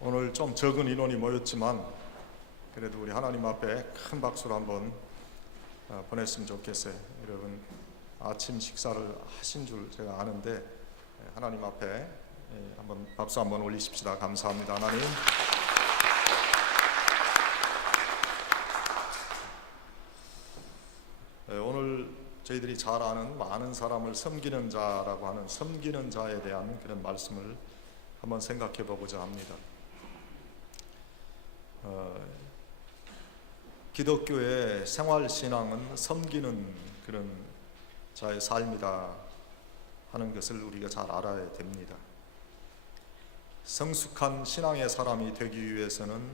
오늘 좀 적은 인원이 모였지만 그래도 우리 하나님 앞에 큰 박수를 한번 보냈으면 좋겠어요. 여러분 아침 식사를 하신 줄 제가 아는데 하나님 앞에 한번 박수 한번 올리십시다. 감사합니다. 하나님. 오늘 저희들이 잘 아는 많은 사람을 섬기는 자라고 하는 섬기는 자에 대한 그런 말씀을 한번 생각해 보고자 합니다. 기독교의 생활신앙은 섬기는 그런 자의 삶이다 하는 것을 우리가 잘 알아야 됩니다. 성숙한 신앙의 사람이 되기 위해서는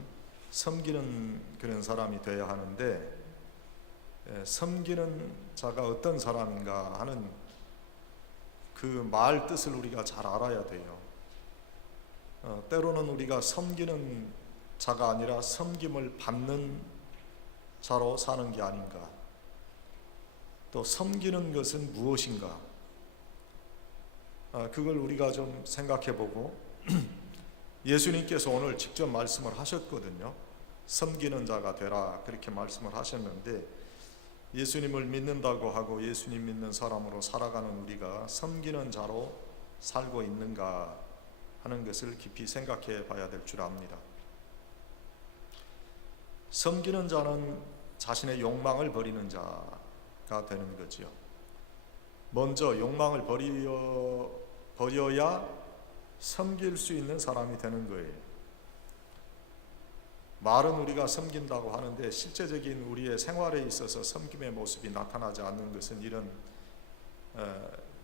섬기는 그런 사람이 되어야 하는데, 섬기는 자가 어떤 사람인가 하는 그 말 뜻을 우리가 잘 알아야 돼요. 때로는 우리가 섬기는 자가 아니라 섬김을 받는 자로 사는 게 아닌가. 또 섬기는 것은 무엇인가, 그걸 우리가 좀 생각해 보고 예수님께서 오늘 직접 말씀을 하셨거든요. 섬기는 자가 되라 그렇게 말씀을 하셨는데, 예수님을 믿는다고 하고 예수님 믿는 사람으로 살아가는 우리가 섬기는 자로 살고 있는가 하는 것을 깊이 생각해 봐야 될 줄 압니다. 섬기는 자는 자신의 욕망을 버리는 자가 되는 거지요. 먼저 욕망을 버려야 섬길 수 있는 사람이 되는 거예요. 말은 우리가 섬긴다고 하는데 실제적인 우리의 생활에 있어서 섬김의 모습이 나타나지 않는 것은 이런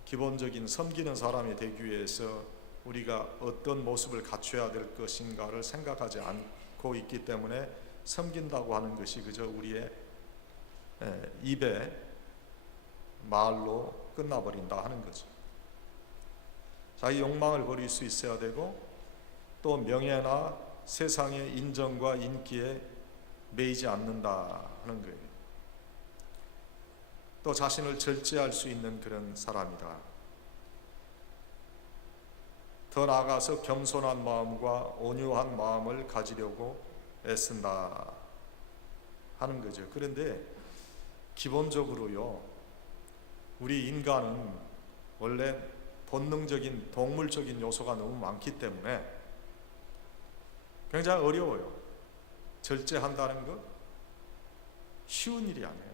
기본적인 섬기는 사람이 되기 위해서 우리가 어떤 모습을 갖춰야 될 것인가를 생각하지 않고 있기 때문에 섬긴다고 하는 것이 그저 우리의 입에 말로 끝나버린다 하는 거죠. 자기 욕망을 버릴 수 있어야 되고, 또 명예나 세상의 인정과 인기에 매이지 않는다 하는 거예요. 또 자신을 절제할 수 있는 그런 사람이다. 더 나아가서 겸손한 마음과 온유한 마음을 가지려고 애쓴다 하는 거죠. 그런데 기본적으로요, 우리 인간은 원래 본능적인 동물적인 요소가 너무 많기 때문에 굉장히 어려워요. 절제한다는 것 쉬운 일이 아니에요.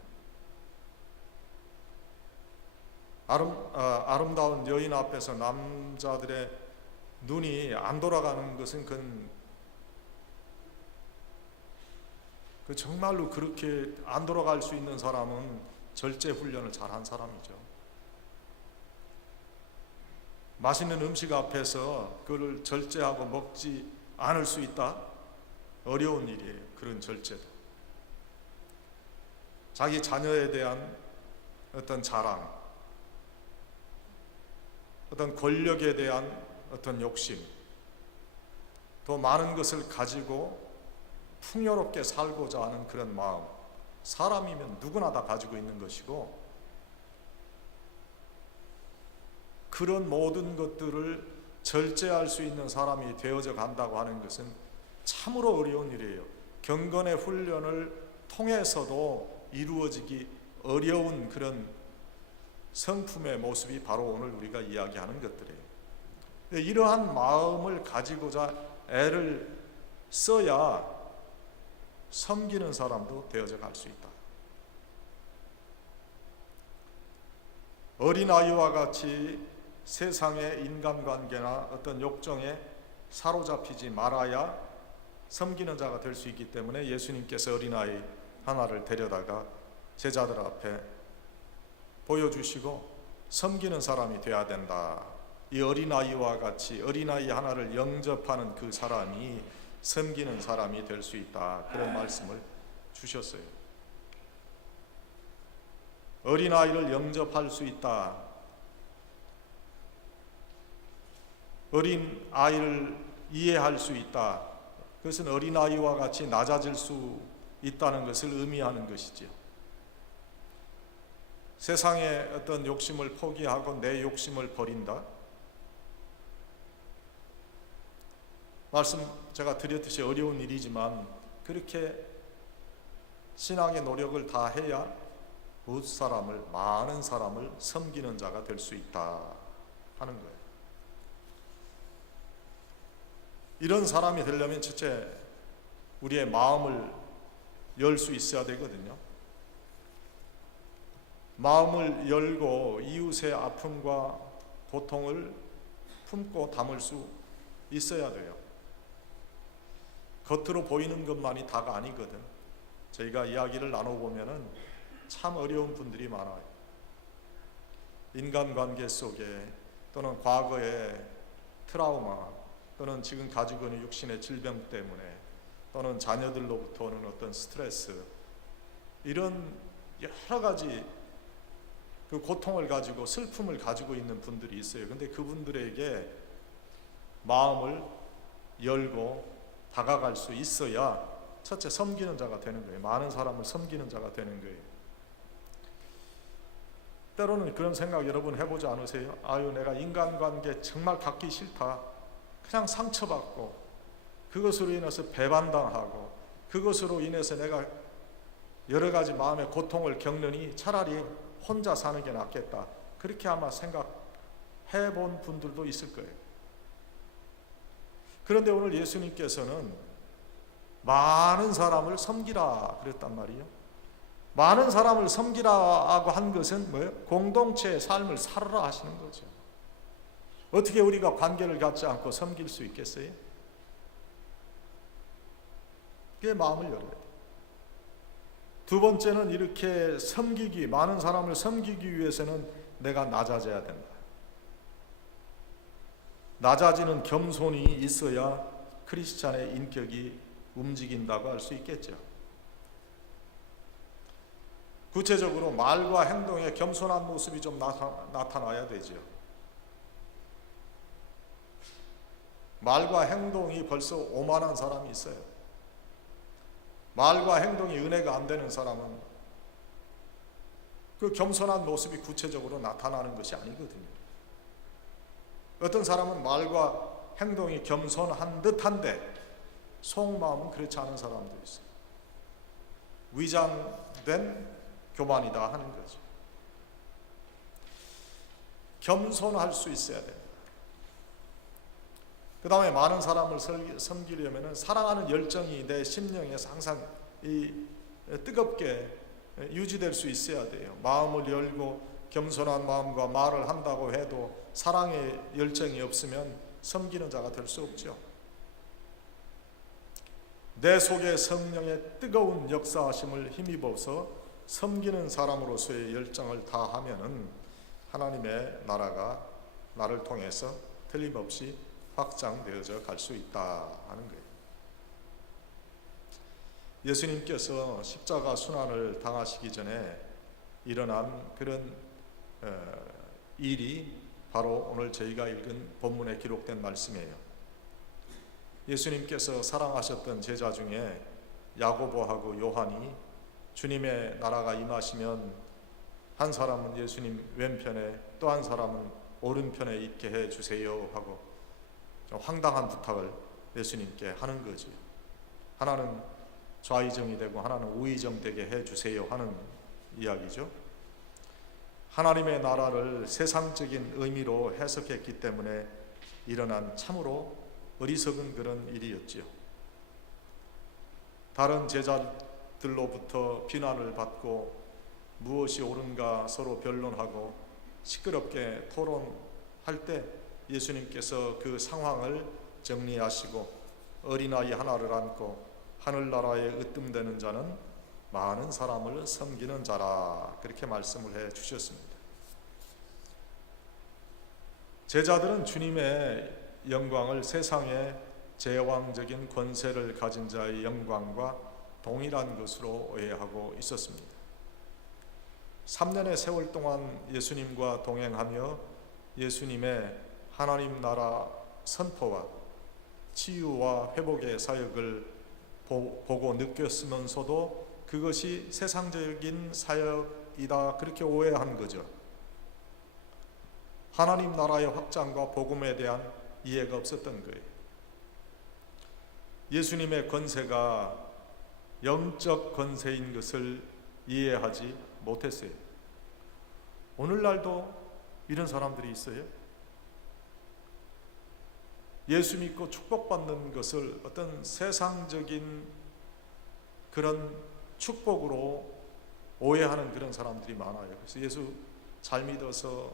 아름다운 여인 앞에서 남자들의 눈이 안 돌아가는 것은 그 정말로 그렇게 안 돌아갈 수 있는 사람은 절제 훈련을 잘한 사람이죠. 맛있는 음식 앞에서 그걸 절제하고 먹지 않을 수 있다? 어려운 일이에요. 그런 절제도. 자기 자녀에 대한 어떤 자랑, 어떤 권력에 대한 어떤 욕심, 더 많은 것을 가지고 풍요롭게 살고자 하는 그런 마음, 사람이면 누구나 다 가지고 있는 것이고, 그런 모든 것들을 절제할 수 있는 사람이 되어져 간다고 하는 것은 참으로 어려운 일이에요. 경건의 훈련을 통해서도 이루어지기 어려운 그런 성품의 모습이 바로 오늘 우리가 이야기하는 것들이에요. 이러한 마음을 가지고자 애를 써야 섬기는 사람도 되어져 갈 수 있다. 어린아이와 같이 세상의 인간관계나 어떤 욕정에 사로잡히지 말아야 섬기는 자가 될 수 있기 때문에 예수님께서 어린아이 하나를 데려다가 제자들 앞에 보여주시고 섬기는 사람이 되어야 된다. 이 어린아이와 같이 어린아이 하나를 영접하는 그 사람이 섬기는 사람이 될 수 있다. 그런 말씀을 주셨어요. 어린아이를 영접할 수 있다. 어린아이를 이해할 수 있다. 그것은 어린아이와 같이 낮아질 수 있다는 것을 의미하는 것이지요. 세상의 어떤 욕심을 포기하고 내 욕심을 버린다. 말씀 제가 드렸듯이 어려운 일이지만 그렇게 신앙의 노력을 다 해야 많은 사람을 섬기는 자가 될 수 있다 하는 거예요. 이런 사람이 되려면 첫째, 우리의 마음을 열 수 있어야 되거든요. 마음을 열고 이웃의 아픔과 고통을 품고 담을 수 있어야 돼요. 겉으로 보이는 것만이 다가 아니거든. 저희가 이야기를 나눠보면은 참 어려운 분들이 많아요. 인간관계 속에 또는 과거의 트라우마 또는 지금 가지고 있는 육신의 질병 때문에 또는 자녀들로부터 오는 어떤 스트레스, 이런 여러 가지 그 고통을 가지고 슬픔을 가지고 있는 분들이 있어요. 근데 그분들에게 마음을 열고 다가갈 수 있어야 첫째 섬기는 자가 되는 거예요. 많은 사람을 섬기는 자가 되는 거예요. 때로는 그런 생각 여러분 해보지 않으세요? 아유, 내가 인간관계 정말 갖기 싫다. 그냥 상처받고 그것으로 인해서 배반당하고 그것으로 인해서 내가 여러 가지 마음의 고통을 겪느니 차라리 혼자 사는 게 낫겠다. 그렇게 아마 생각해 본 분들도 있을 거예요. 그런데 오늘 예수님께서는 많은 사람을 섬기라 그랬단 말이에요. 많은 사람을 섬기라고 한 것은 뭐예요? 공동체의 삶을 살아라 하시는 거죠. 어떻게 우리가 관계를 갖지 않고 섬길 수 있겠어요? 그게 마음을 열어야 돼요. 두 번째는 이렇게 많은 사람을 섬기기 위해서는 내가 낮아져야 된다. 낮아지는 겸손이 있어야 크리스찬의 인격이 움직인다고 할 수 있겠죠. 구체적으로 말과 행동에 겸손한 모습이 좀 나타나야 되죠. 말과 행동이 벌써 오만한 사람이 있어요. 말과 행동이 은혜가 안 되는 사람은 그 겸손한 모습이 구체적으로 나타나는 것이 아니거든요. 어떤 사람은 말과 행동이 겸손한 듯한데 속마음은 그렇지 않은 사람도 있어요. 위장된 교만이다 하는 거죠. 겸손할 수 있어야 됩니다. 그 다음에 많은 사람을 섬기려면 사랑하는 열정이 내 심령에서 항상 뜨겁게 유지될 수 있어야 돼요. 마음을 열고 겸손한 마음과 말을 한다고 해도 사랑의 열정이 없으면 섬기는 자가 될 수 없죠. 내 속에 성령의 뜨거운 역사하심을 힘입어서 섬기는 사람으로서의 열정을 다하면은 하나님의 나라가 나를 통해서 틀림없이 확장되어져 갈 수 있다 하는 거예요. 예수님께서 십자가 순환을 당하시기 전에 일어난 그런 일이 바로 오늘 저희가 읽은 본문에 기록된 말씀이에요. 예수님께서 사랑하셨던 제자 중에 야고보하고 요한이 주님의 나라가 임하시면 한 사람은 예수님 왼편에 또 한 사람은 오른편에 있게 해 주세요 하고 황당한 부탁을 예수님께 하는 거죠. 하나는 좌의정이 되고 하나는 우의정 되게 해 주세요 하는 이야기죠. 하나님의 나라를 세상적인 의미로 해석했기 때문에 일어난 참으로 어리석은 그런 일이었지요. 다른 제자들로부터 비난을 받고 무엇이 옳은가 서로 변론하고 시끄럽게 토론할 때 예수님께서 그 상황을 정리하시고 어린아이 하나를 안고 하늘나라에 으뜸되는 자는 많은 사람을 섬기는 자라 그렇게 말씀을 해 주셨습니다. 제자들은 주님의 영광을 세상의 제왕적인 권세를 가진 자의 영광과 동일한 것으로 오해하고 있었습니다. 3년의 세월 동안 예수님과 동행하며 예수님의 하나님 나라 선포와 치유와 회복의 사역을 보고 느꼈으면서도 그것이 세상적인 사역이다 그렇게 오해한 거죠. 하나님 나라의 확장과 복음에 대한 이해가 없었던 거예요. 예수님의 권세가 영적 권세인 것을 이해하지 못했어요. 오늘날도 이런 사람들이 있어요. 예수 믿고 축복받는 것을 어떤 세상적인 그런 축복으로 오해하는 그런 사람들이 많아요. 그래서 예수 잘 믿어서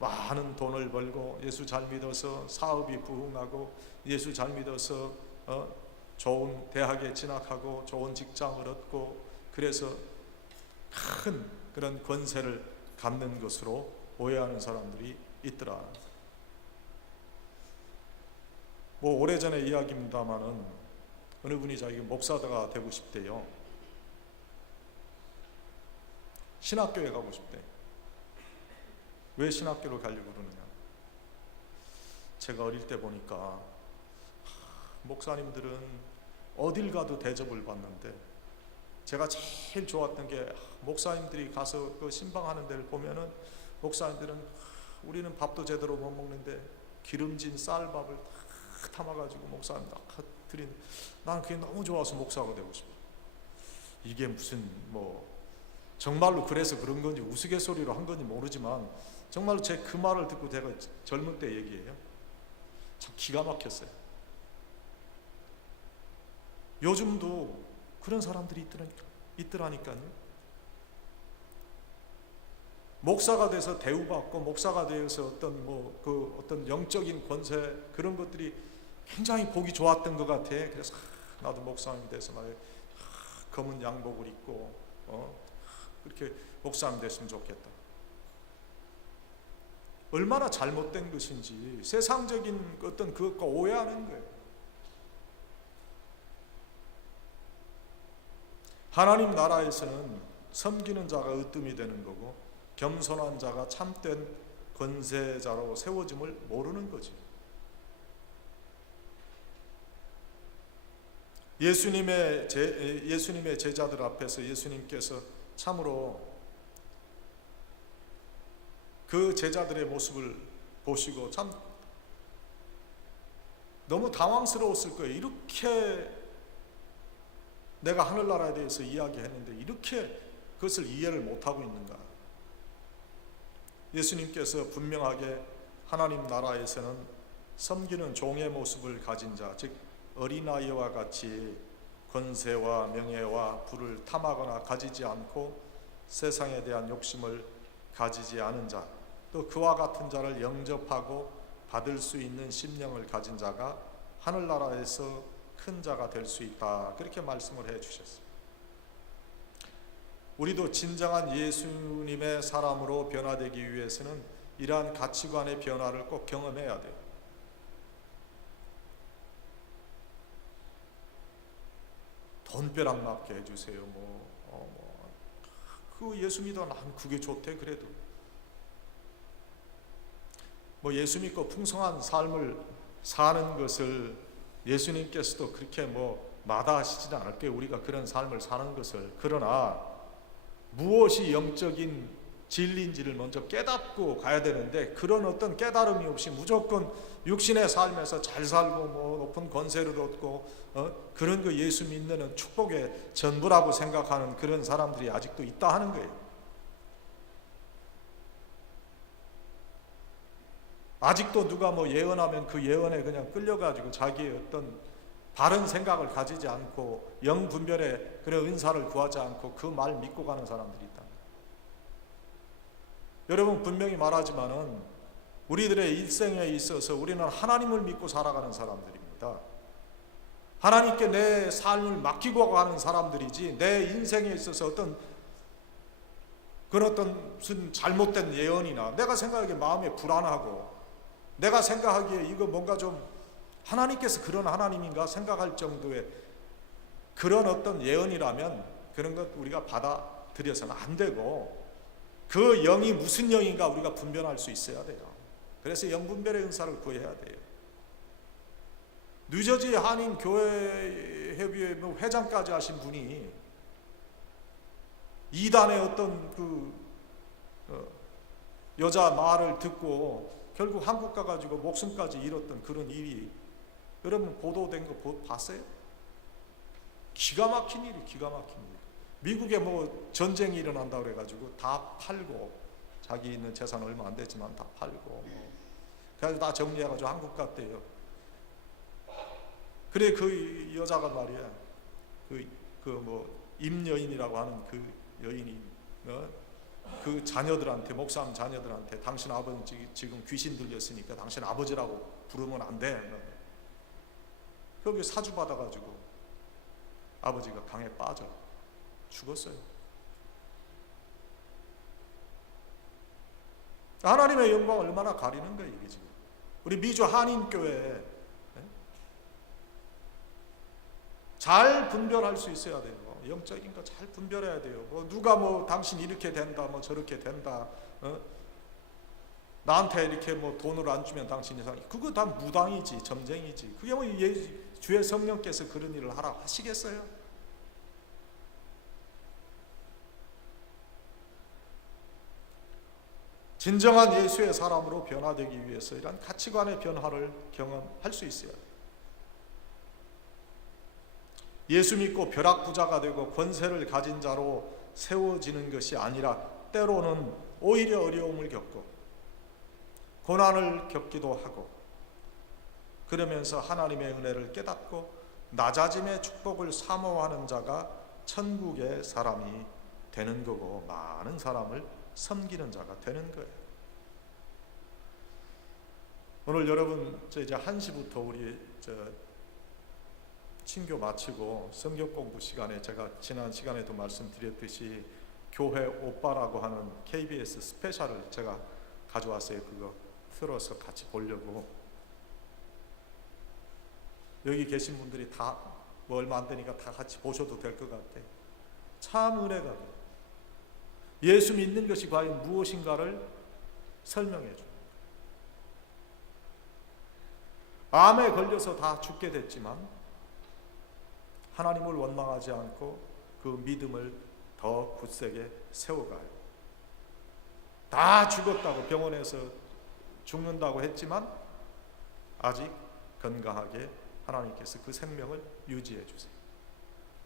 많은 돈을 벌고, 예수 잘 믿어서 사업이 부흥하고, 예수 잘 믿어서 좋은 대학에 진학하고 좋은 직장을 얻고, 그래서 큰 그런 권세를 갖는 것으로 오해하는 사람들이 있더라. 뭐 오래전의 이야기입니다마는 어느 분이 자기가 목사가 되고 싶대요. 신학교에 가고 싶대. 왜 신학교를 가려고 그러느냐? 제가 어릴 때 보니까 목사님들은 어딜 가도 대접을 받는데, 제가 제일 좋았던 게 목사님들이 가서 그 신방하는 데를 보면은 목사님들은 우리는 밥도 제대로 못 먹는데 기름진 쌀밥을 딱 담아가지고 목사님 딱 드린, 나는 그게 너무 좋아서 목사가 되고 싶어. 이게 무슨 뭐 정말로 그래서 그런 건지 우스갯소리로 한 건지 모르지만 정말로 제 그 말을 듣고 제가 젊은 때 얘기예요. 참 기가 막혔어요. 요즘도 그런 사람들이 있더라니까요. 목사가 돼서 대우받고, 목사가 되어서 어떤 어떤 영적인 권세 그런 것들이 굉장히 보기 좋았던 것 같아. 그래서 나도 목사님이 돼서 말이야, 검은 양복을 입고 그렇게 목사님 됐으면 좋겠다. 얼마나 잘못된 것인지 세상적인 어떤 그것과 오해하는 거예요. 하나님 나라에서는 섬기는 자가 으뜸이 되는 거고, 겸손한 자가 참된 권세자로 세워짐을 모르는 거지. 예수님의 제자들 앞에서 예수님께서 참으로 그 제자들의 모습을 보시고 참 너무 당황스러웠을 거예요. 이렇게 내가 하늘나라에 대해서 이야기했는데 이렇게 그것을 이해를 못하고 있는가. 예수님께서 분명하게 하나님 나라에서는 섬기는 종의 모습을 가진 자, 즉 어린아이와 같이 권세와 명예와 부를 탐하거나 가지지 않고 세상에 대한 욕심을 가지지 않은 자, 또 그와 같은 자를 영접하고 받을 수 있는 심령을 가진 자가 하늘나라에서 큰 자가 될 수 있다, 그렇게 말씀을 해 주셨습니다. 우리도 진정한 예수님의 사람으로 변화되기 위해서는 이러한 가치관의 변화를 꼭 경험해야 돼요. 돈벼락 맞게 해주세요. 그 예수 믿어, 난 그게 좋대. 그래도 예수 믿고 풍성한 삶을 사는 것을 예수님께서도 그렇게 마다하시지는 않을 거예요. 우리가 그런 삶을 사는 것을. 그러나 무엇이 영적인 진리인지를 먼저 깨닫고 가야 되는데, 그런 어떤 깨달음이 없이 무조건 육신의 삶에서 잘 살고 높은 권세를 얻고 그런 거 예수 믿는 축복의 전부라고 생각하는 그런 사람들이 아직도 있다 하는 거예요. 아직도 누가 예언하면 그 예언에 그냥 끌려가지고 자기의 어떤 바른 생각을 가지지 않고 영분별의 그런 은사를 구하지 않고 그 말 믿고 가는 사람들이 있다. 여러분, 분명히 말하지만은 우리들의 일생에 있어서 우리는 하나님을 믿고 살아가는 사람들입니다. 하나님께 내 삶을 맡기고 가는 사람들이지, 내 인생에 있어서 어떤 무슨 잘못된 예언이나 내가 생각하기에 마음에 불안하고 내가 생각하기에 이거 뭔가 좀 하나님께서 그런 하나님인가 생각할 정도의 그런 어떤 예언이라면 그런 것 우리가 받아들여서는 안 되고, 그 영이 무슨 영인가 우리가 분별할 수 있어야 돼요. 그래서 영분별의 은사를 구해야 돼요. 뉴저지 한인 교회 협의회 회장까지 하신 분이 이단의 어떤 여자 말을 듣고 결국 한국 가가지고 목숨까지 잃었던 그런 일이 여러분 보도된 거 봤어요? 기가 막힌 일이 기가 막힌 일. 미국에 전쟁이 일어난다 그래가지고 다 팔고, 자기 있는 재산 얼마 안 됐지만 다 팔고, 그래서 다 정리해가지고 한국 갔대요. 그래 그 여자가 말이야, 임여인이라고 하는 그 여인이 그 자녀들한테, 목사님 자녀들한테 당신 아버지 지금 귀신 들렸으니까 당신 아버지라고 부르면 안 돼. 거기 사주 받아가지고 아버지가 강에 빠져 죽었어요. 하나님의 영광을 얼마나 가리는 거예요 이게 지금. 우리 미주 한인교회 잘 분별할 수 있어야 돼요. 영적인 거 잘 분별해야 돼요. 누가 당신 이렇게 된다, 저렇게 된다, 나한테 이렇게 돈을 안 주면 당신 이상, 그거 다 무당이지, 점쟁이지. 그게 주의 성령께서 그런 일을 하라고 하시겠어요? 진정한 예수의 사람으로 변화되기 위해서 이런 가치관의 변화를 경험할 수 있어야 돼요. 예수 믿고 벼락부자가 되고 권세를 가진 자로 세워지는 것이 아니라 때로는 오히려 어려움을 겪고 고난을 겪기도 하고, 그러면서 하나님의 은혜를 깨닫고 낮아짐의 축복을 사모하는 자가 천국의 사람이 되는 거고, 많은 사람을 섬기는 자가 되는 거예요. 오늘 여러분 이제 1시부터 우리 친교 마치고 성경 공부 시간에 제가 지난 시간에도 말씀드렸듯이 교회 오빠라고 하는 KBS 스페셜을 제가 가져왔어요. 그거 틀어서 같이 보려고. 여기 계신 분들이 다 얼마 안 되니까 다 같이 보셔도 될 것 같아요. 참 은혜가 돼요. 예수 믿는 것이 과연 무엇인가를 설명해 줍니다. 암에 걸려서 다 죽게 됐지만 하나님을 원망하지 않고 그 믿음을 더 굳세게 세워가요. 다 죽었다고, 병원에서 죽는다고 했지만 아직 건강하게 하나님께서 그 생명을 유지해 주세요.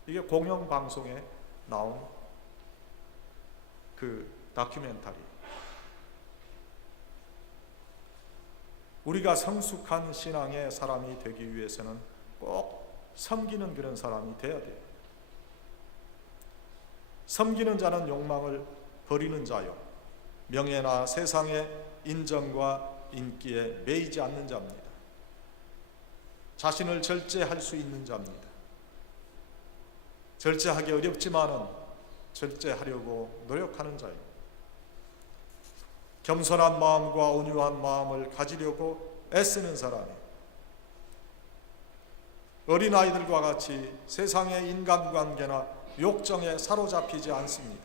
이게 공영방송에 나온 그 다큐멘터리. 우리가 성숙한 신앙의 사람이 되기 위해서는 꼭 섬기는 그런 사람이 되어야 돼요. 섬기는 자는 욕망을 버리는 자요, 명예나 세상의 인정과 인기에 매이지 않는 자입니다. 자신을 절제할 수 있는 자입니다. 절제하기 어렵지만은 절제하려고 노력하는 자예요. 겸손한 마음과 온유한 마음을 가지려고 애쓰는 사람이에요. 어린아이들과 같이 세상의 인간관계나 욕정에 사로잡히지 않습니다.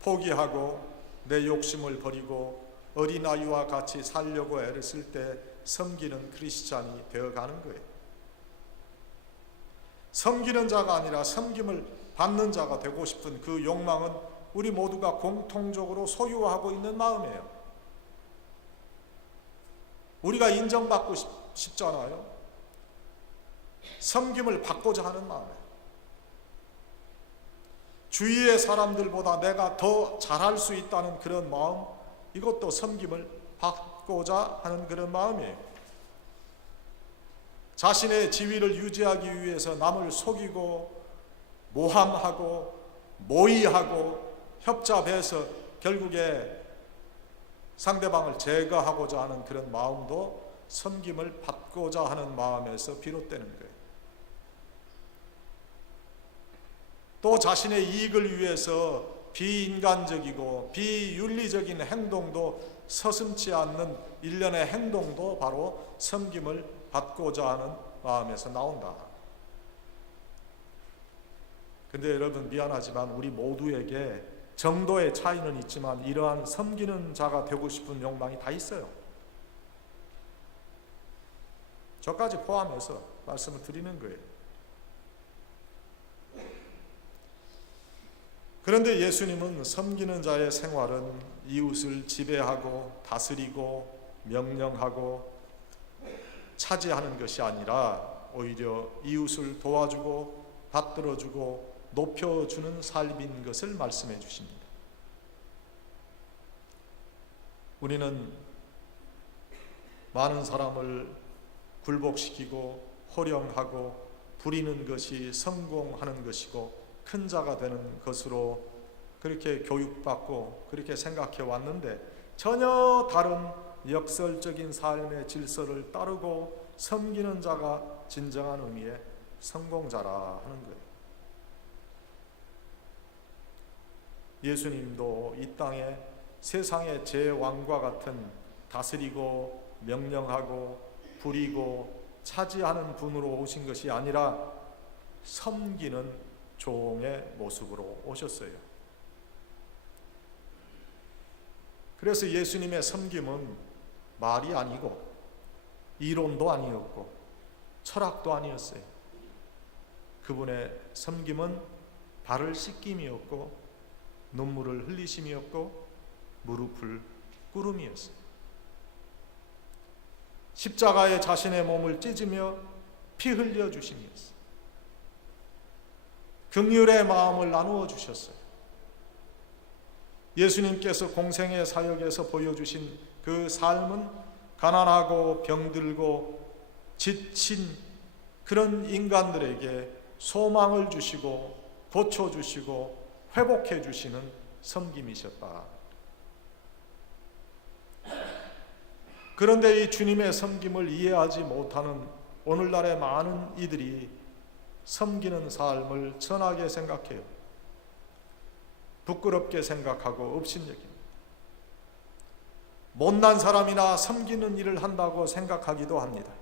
포기하고 내 욕심을 버리고 어린아이와 같이 살려고 애를 쓸 때 섬기는 크리스찬이 되어가는 거예요. 섬기는 자가 아니라 섬김을 받는 자가 되고 싶은 그 욕망은 우리 모두가 공통적으로 소유하고 있는 마음이에요. 우리가 인정받고 싶잖아요. 섬김을 받고자 하는 마음이에요. 주위의 사람들보다 내가 더 잘할 수 있다는 그런 마음, 이것도 섬김을 받고자 하는 그런 마음이에요. 자신의 지위를 유지하기 위해서 남을 속이고 모함하고 모의하고 협잡해서 결국에 상대방을 제거하고자 하는 그런 마음도 섬김을 받고자 하는 마음에서 비롯되는 거예요. 또 자신의 이익을 위해서 비인간적이고 비윤리적인 행동도 서슴지 않는 일련의 행동도 바로 섬김을 받고자 하는 마음에서 나온다. 근데 여러분 미안하지만 우리 모두에게 정도의 차이는 있지만 이러한 섬기는 자가 되고 싶은 욕망이 다 있어요. 저까지 포함해서 말씀을 드리는 거예요. 그런데 예수님은 섬기는 자의 생활은 이웃을 지배하고 다스리고 명령하고 차지하는 것이 아니라 오히려 이웃을 도와주고 받들어주고 높여주는 삶인 것을 말씀해 주십니다. 우리는 많은 사람을 굴복시키고 호령하고 부리는 것이 성공하는 것이고 큰 자가 되는 것으로 그렇게 교육받고 그렇게 생각해 왔는데 전혀 다른 역설적인 삶의 질서를 따르고 섬기는 자가 진정한 의미의 성공자라 하는 거예요. 예수님도 이 땅에 세상의 제왕과 같은 다스리고 명령하고 부리고 차지하는 분으로 오신 것이 아니라 섬기는 종의 모습으로 오셨어요. 그래서 예수님의 섬김은 말이 아니고 이론도 아니었고 철학도 아니었어요. 그분의 섬김은 발을 씻김이었고 눈물을 흘리심이었고 무릎을 꿇음이었어요. 십자가에 자신의 몸을 찢으며 피 흘려 주심이었어요. 긍휼의 마음을 나누어 주셨어요. 예수님께서 공생의 사역에서 보여주신 그 삶은 가난하고 병들고 지친 그런 인간들에게 소망을 주시고 고쳐주시고 회복해 주시는 섬김이셨다. 그런데 이 주님의 섬김을 이해하지 못하는 오늘날의 많은 이들이 섬기는 삶을 천하게 생각해요. 부끄럽게 생각하고 업신여깁니다. 못난 사람이나 섬기는 일을 한다고 생각하기도 합니다.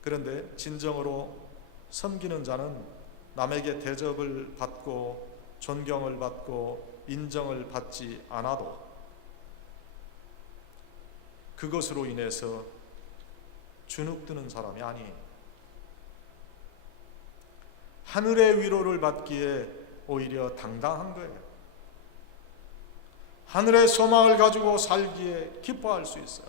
그런데 진정으로 섬기는 자는 남에게 대접을 받고 존경을 받고 인정을 받지 않아도 그것으로 인해서 주눅드는 사람이 아니에요. 하늘의 위로를 받기에 오히려 당당한 거예요. 하늘의 소망을 가지고 살기에 기뻐할 수 있어요.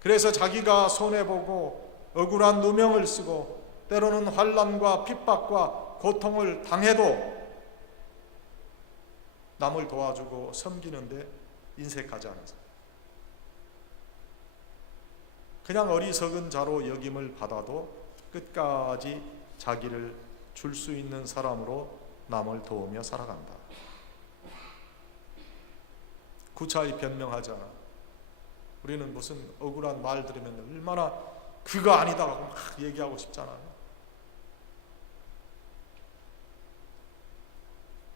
그래서 자기가 손해보고 억울한 누명을 쓰고 때로는 환난과 핍박과 고통을 당해도 남을 도와주고 섬기는데 인색하지 않은 사람, 그냥 어리석은 자로 여김을 받아도 끝까지 자기를 줄 수 있는 사람으로 남을 도우며 살아간다. 구차히 변명하지 않아. 우리는 무슨 억울한 말 들으면 얼마나 그거 아니다 하고 막 얘기하고 싶잖아요.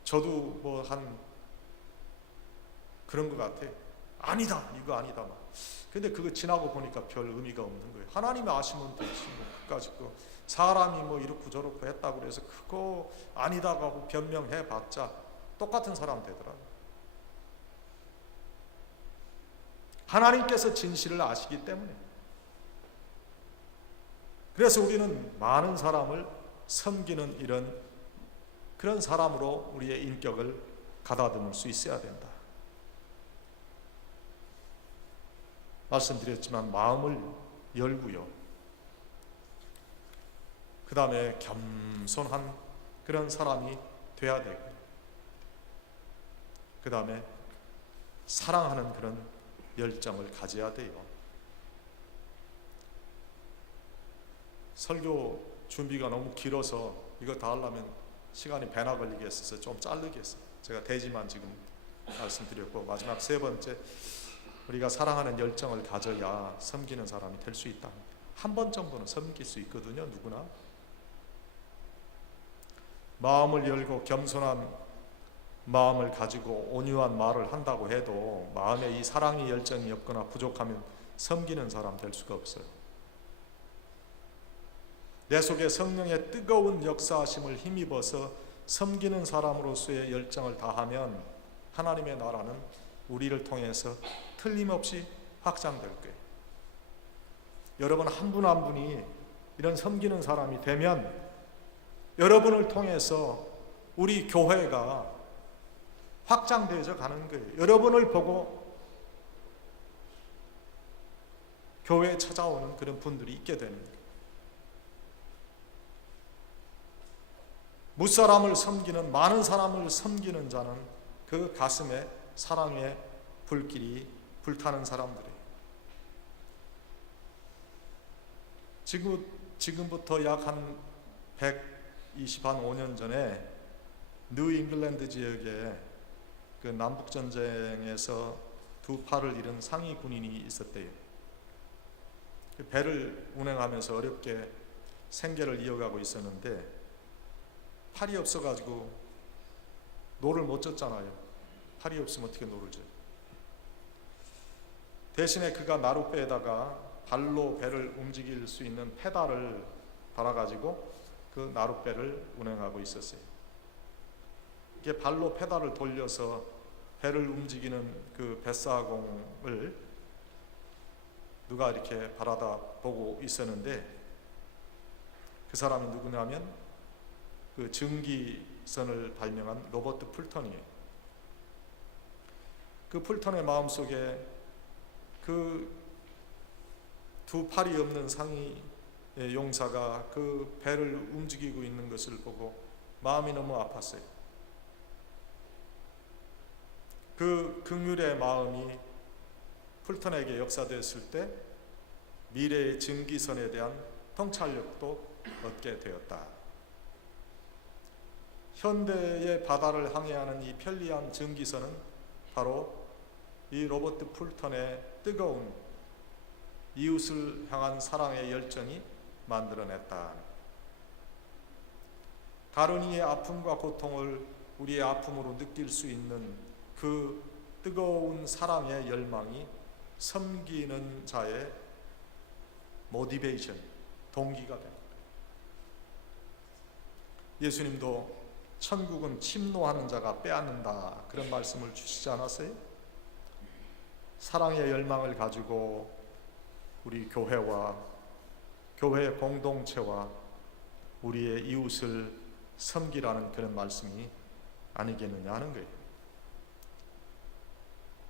저도 뭐 한 그런 것 같아. 아니다, 이거 아니다. 막. 근데 그거 지나고 보니까 별 의미가 없는 거예요. 하나님이 아시면 되지. 뭐 그까짓 거 사람이 뭐 이렇고 저렇고 했다고 그래서 그거 아니다 하고 변명해 봤자 똑같은 사람 되더라고요. 하나님께서 진실을 아시기 때문에. 그래서 우리는 많은 사람을 섬기는 이런 그런 사람으로 우리의 인격을 가다듬을 수 있어야 된다. 말씀드렸지만 마음을 열고요. 그 다음에 겸손한 그런 사람이 돼야 되고, 그 다음에 사랑하는 그런 열정을 가져야 돼요. 설교 준비가 너무 길어서 이거 다 하려면 시간이 배나 걸리겠어서 좀 자르겠어요. 제가 대지만 지금 말씀드렸고, 마지막 세 번째, 우리가 사랑하는 열정을 가져야 섬기는 사람이 될 수 있다. 한 번 정도는 섬길 수 있거든요, 누구나. 마음을 열고 겸손한 마음을 가지고 온유한 말을 한다고 해도 마음에 이 사랑의 열정이 없거나 부족하면 섬기는 사람 될 수가 없어요. 내 속에 성령의 뜨거운 역사하심을 힘입어서 섬기는 사람으로서의 열정을 다하면 하나님의 나라는 우리를 통해서 틀림없이 확장될 거예요. 여러분 한 분 한 분이 이런 섬기는 사람이 되면 여러분을 통해서 우리 교회가 확장되어져 가는 거예요. 여러분을 보고 교회에 찾아오는 그런 분들이 있게 되는 거예요. 무사람을 섬기는, 많은 사람을 섬기는 자는 그 가슴에 사랑의 불길이 불타는 사람들이에요. 지금부터 약 한 125년 전에 뉴 잉글랜드 지역에 그 남북전쟁에서 두 팔을 잃은 상위 군인이 있었대요. 배를 운행하면서 어렵게 생계를 이어가고 있었는데 팔이 없어가지고 노를 못 젓잖아요. 팔이 없으면 어떻게 노를 져요? 대신에 그가 나룻배에다가 발로 배를 움직일 수 있는 페달을 달아가지고 그 나룻배를 운행하고 있었어요. 이게 발로 페달을 돌려서 배를 움직이는 그 뱃사공을 누가 이렇게 바라다 보고 있었는데 그 사람이 누구냐면 그 증기선을 발명한 로버트 풀턴이에요. 그 풀턴의 마음속에 그 두 팔이 없는 상위 용사가 그 배를 움직이고 있는 것을 보고 마음이 너무 아팠어요. 그 긍휼의 마음이 풀턴에게 역사되었을 때 미래의 증기선에 대한 통찰력도 얻게 되었다. 현대의 바다를 항해하는 이 편리한 증기선은 바로 이 로버트 풀턴의 뜨거운 이웃을 향한 사랑의 열정이 만들어냈다. 다른 이의 아픔과 고통을 우리의 아픔으로 느낄 수 있는 그 뜨거운 사랑의 열망이 섬기는 자의 모티베이션, 동기가 됩니다. 예수님도 천국은 침노하는 자가 빼앗는다 그런 말씀을 주시지 않았어요? 사랑의 열망을 가지고 우리 교회와 교회 공동체와 우리의 이웃을 섬기라는 그런 말씀이 아니겠느냐 하는 거예요.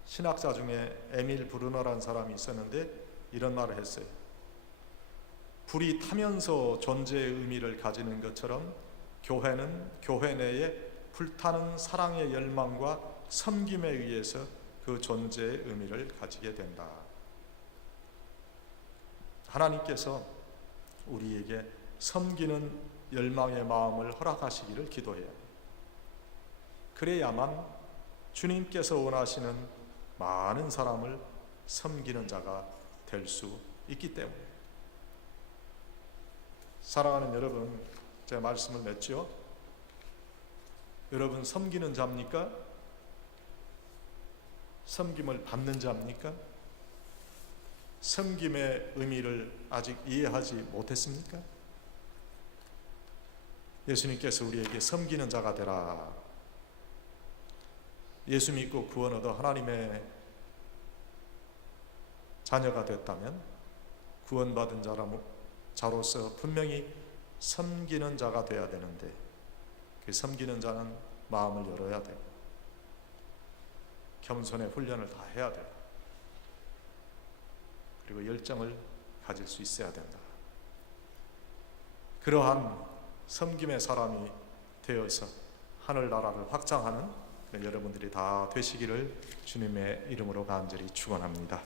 신학자 중에 에밀 브루너라는 사람이 있었는데 이런 말을 했어요. 불이 타면서 존재의 의미를 가지는 것처럼 교회는 교회 내에 불타는 사랑의 열망과 섬김에 의해서 그 존재의 의미를 가지게 된다. 하나님께서 우리에게 섬기는 열망의 마음을 허락하시기를 기도해요. 그래야만 주님께서 원하시는 많은 사람을 섬기는 자가 될 수 있기 때문에. 사랑하는 여러분, 제 말씀을 맺죠. 여러분 섬기는 자입니까? 섬김을 받는 자입니까? 섬김의 의미를 아직 이해하지 못했습니까? 예수님께서 우리에게 섬기는 자가 되라. 예수 믿고 구원 얻어 하나님의 자녀가 됐다면 구원받은 자로서 분명히 섬기는 자가 되어야 되는데 그 섬기는 자는 마음을 열어야 되고 겸손의 훈련을 다 해야 되고 그리고 열정을 가질 수 있어야 된다. 그러한 섬김의 사람이 되어서 하늘나라를 확장하는 여러분들이 다 되시기를 주님의 이름으로 간절히 축원합니다.